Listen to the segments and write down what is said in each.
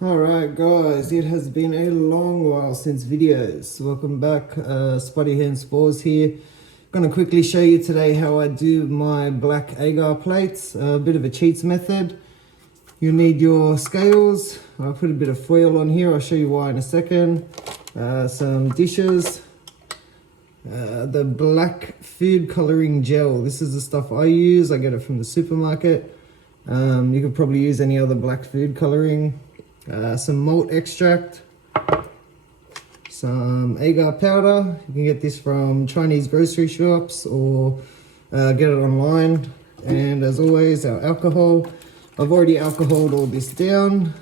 Alright guys, it has been a long while since videos. Welcome back, Spotty Hand Spores here. Gonna quickly show you today how I do my black agar plates, a bit of a cheats method. You'll need your scales. I'll put a bit of foil on here, I'll show you why in a second. Some dishes, the black food coloring gel. This is the stuff I use, I get it from the supermarket. You could probably use any other black food coloring. Some malt extract, some agar powder. You can get this from Chinese grocery shops or get it online. And as always, our alcohol. I've already alcoholed all this down.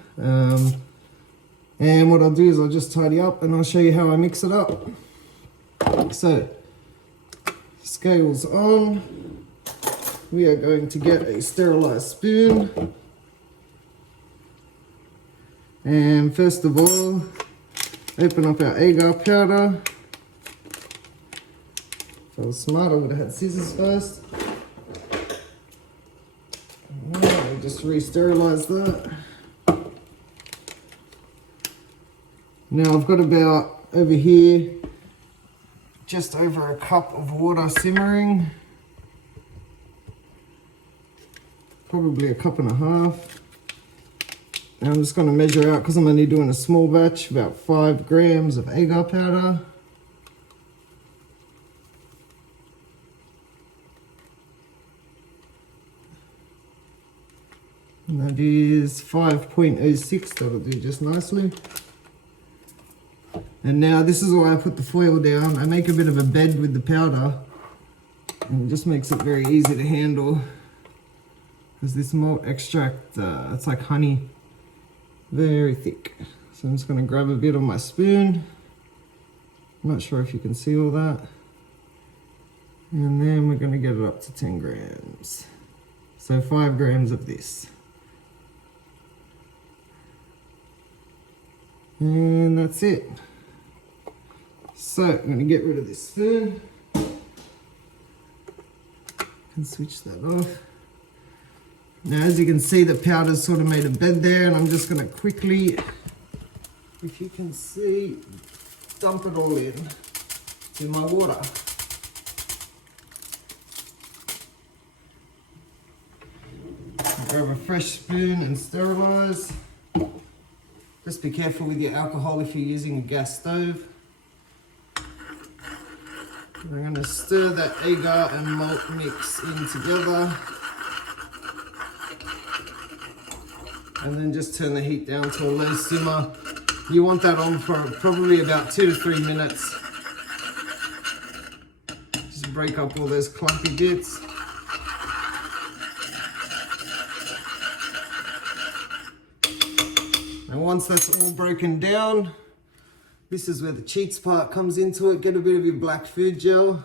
And what I'll do is I'll just tidy up and I'll show you how I mix it up. So, scales on. We are going to get a sterilized spoon. And first of all, open up our agar powder. If I was smart, I would have had scissors first. I'll just re-sterilize that. Now I've got about, over here, just over a cup of water simmering. Probably a cup and a half. And I'm just going to measure out, because I'm only doing a small batch, about 5 grams of agar powder. And that is 5.06, that'll do just nicely. And now this is why I put the foil down. I make a bit of a bed with the powder, and it just makes it very easy to handle. Because this malt extract, it's like honey. Very thick. So I'm just going to grab a bit on my spoon. I'm not sure if you can see all that. And then we're going to get it up to 10 grams. So 5 grams of this. And that's it. So I'm going to get rid of this spoon. Can switch that off. Now, as you can see, the powder's sort of made a bed there, and I'm just going to quickly, if you can see, dump it all in my water. Grab a fresh spoon and sterilize. Just be careful with your alcohol if you're using a gas stove. I'm going to stir that agar and malt mix in together. And then just turn the heat down to a low simmer. You want that on for probably about 2 to 3 minutes. Just break up all those clumpy bits. And once that's all broken down, this is where the cheats part comes into it. Get a bit of your black food gel.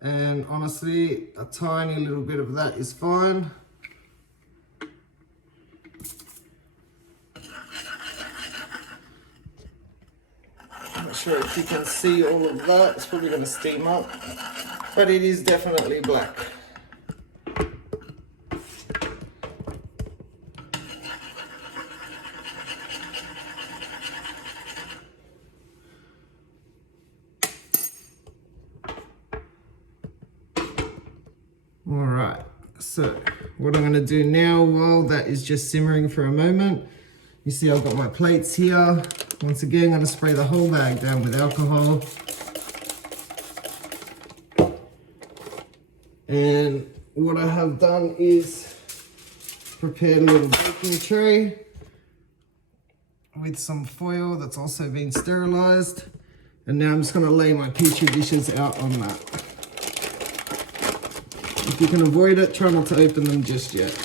And honestly, a tiny little bit of that is fine. Not sure if you can see all of that. It's probably going to steam up, but it is definitely black. Alright, so what I'm going to do now, while that is just simmering for a moment, you see I've got my plates here. Once again, I'm going to spray the whole bag down with alcohol. And what I have done is prepared a little baking tray with some foil that's also been sterilized. And now I'm just going to lay my petri dishes out on that. If you can avoid it, try not to open them just yet.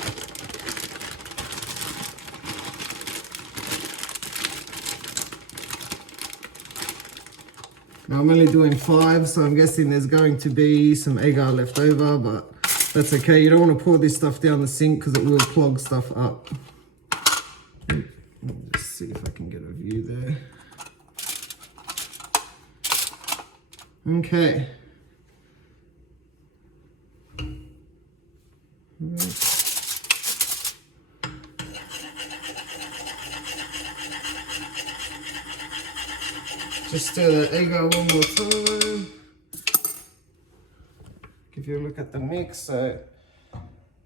Now I'm only doing 5, so I'm guessing there's going to be some agar left over, but that's okay. You don't want to pour this stuff down the sink because it will clog stuff up. Let me just see if I can get a view there. Okay. Just stir the agar one more time. Give you a look at the mix, so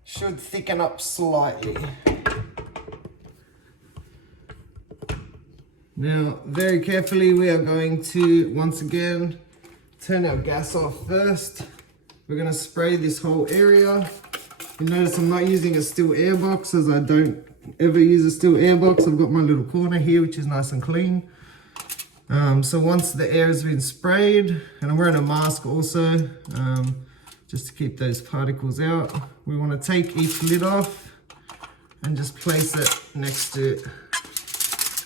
should thicken up slightly. Now, very carefully, we are going to, once again, turn our gas off first. We're going to spray this whole area. You notice I'm not using a steel air box, as I don't ever use a steel air box. I've got my little corner here, which is nice and clean. So once the air has been sprayed, and I'm wearing a mask also, just to keep those particles out, we want to take each lid off and just place it next to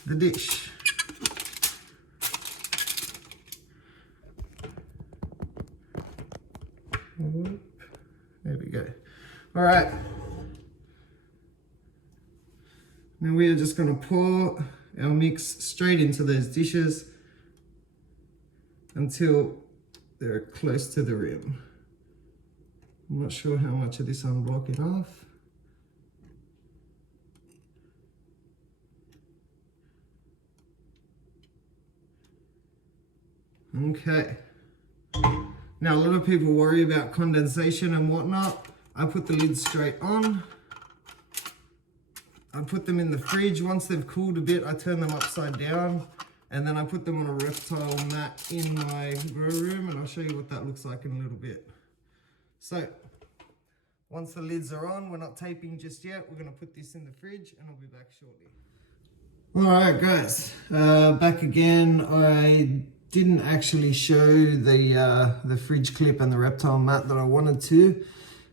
the dish. There we go. All right. Now we are just going to pour our mix straight into those dishes until they're close to the rim. I'm not sure how much of this I'm blocking off. Okay. Now, a lot of people worry about condensation and whatnot. I put the lid straight on. I put them in the fridge. Once they've cooled a bit, I turn them upside down, and then I put them on a reptile mat in my grow room, and I'll show you what that looks like in a little bit. So, once the lids are on, we're not taping just yet. We're gonna put this in the fridge, and I'll be back shortly. All right, guys, back again. I didn't actually show the fridge clip and the reptile mat that I wanted to,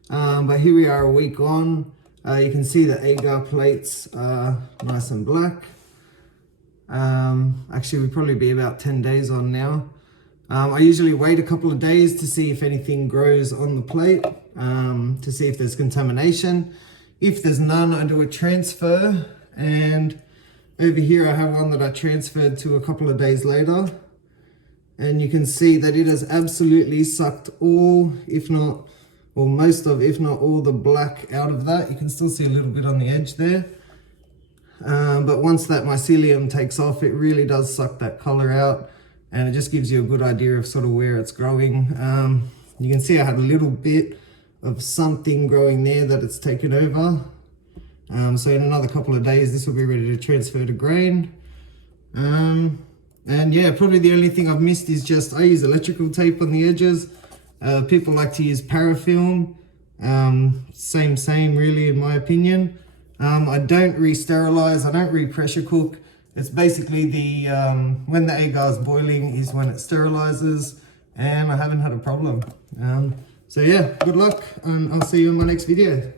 but here we are a week on. You can see the agar plates are nice and black. Actually, we'll probably be about 10 days on now. I usually wait a couple of days to see if anything grows on the plate, to see if there's contamination. If there's none, I do a transfer, and over here I have one that I transferred to a couple of days later. And you can see that it has absolutely sucked all, if not, or most of, if not all, the black out of that. You can still see a little bit on the edge there. But once that mycelium takes off, it really does suck that color out, and it just gives you a good idea of sort of where it's growing. You can see I had a little bit of something growing there that it's taken over. So in another couple of days, this will be ready to transfer to grain. And yeah, probably the only thing I've missed is just, I use electrical tape on the edges. People like to use parafilm. Same really, in my opinion. I don't re-sterilize, I don't re-pressure cook. It's basically when the agar is boiling is when it sterilizes, and I haven't had a problem. So yeah, good luck, and I'll see you in my next video.